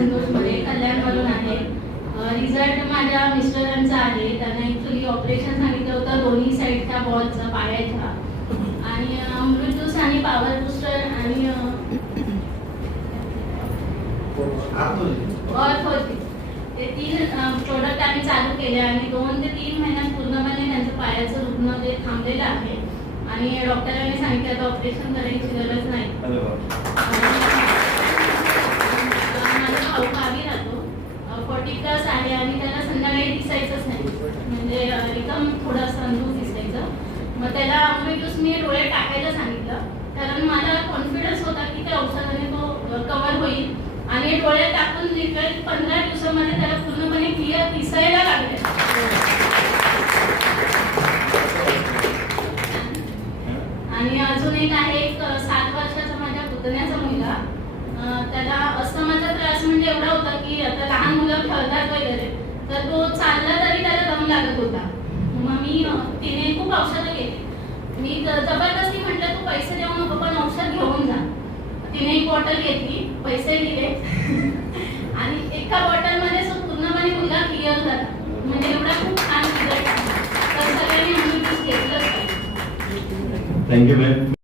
संतोष मध्ये कल्याणवरून आहे. रिझल्ट माझ्या मिस्टरांचा आहे. त्यांना ॲक्च्युली ऑपरेशन सांगितलं होतं दोन्ही साईडच्या बॉलचा पायाच्या, आणि अमृत ज्यूस आणि पॉवर बुस्टर आणि ते 3 प्रोडक्ट आम्ही चालू केले आणि 2 ते 3 महिन्यात पूर्णपणे त्यांचं पायाचं दुखणं ते थांबलेलं आहे आणि डॉक्टरांनी सांगितलं आता ऑपरेशन करायची गरज नाही. माझा भाऊ गावी राहतो, 40+ आहे आणि त्याला संध्याकाळी दिसायचंच नाही, म्हणजे एकदम थोडंसं अंधूक दिसायचं. मग त्याला अमृत ज्यूस मी डोळे टाकायला सांगितलं, कारण मला कॉन्फिडन्स होता की त्या औषधाने तो कव्हर होईल आणि डोळे टाकून लिटरली 15 दिवसामध्ये त्याला पूर्णपणे क्लिअर दिसायला लागले. आणि अजून एक आहे, एक 7 वर्षाचा माझ्या पुतण्याचा मुलगा, त्याला अस्थमाचा त्रास म्हणजे एवढा होता की आता लहान मुलं खेळतात वगैरे, तर तो चालला तरी त्याला दम लागत होता. मग तिने खूप औषधं घेतली. मी जबरदस्ती म्हटलं तू पैसे देऊ नको पण औषध घेऊन जा. तिने एक बॉटल घेतली, पैसे दिले आणि एका बॉटलमध्ये पूर्णपणे मुलगा क्लिअर झाला. म्हणजे एवढा खूप छान रिझल्ट. तर सगळ्यांनी आम्ही घेतलंच पाहिजे. Thank you ma'am.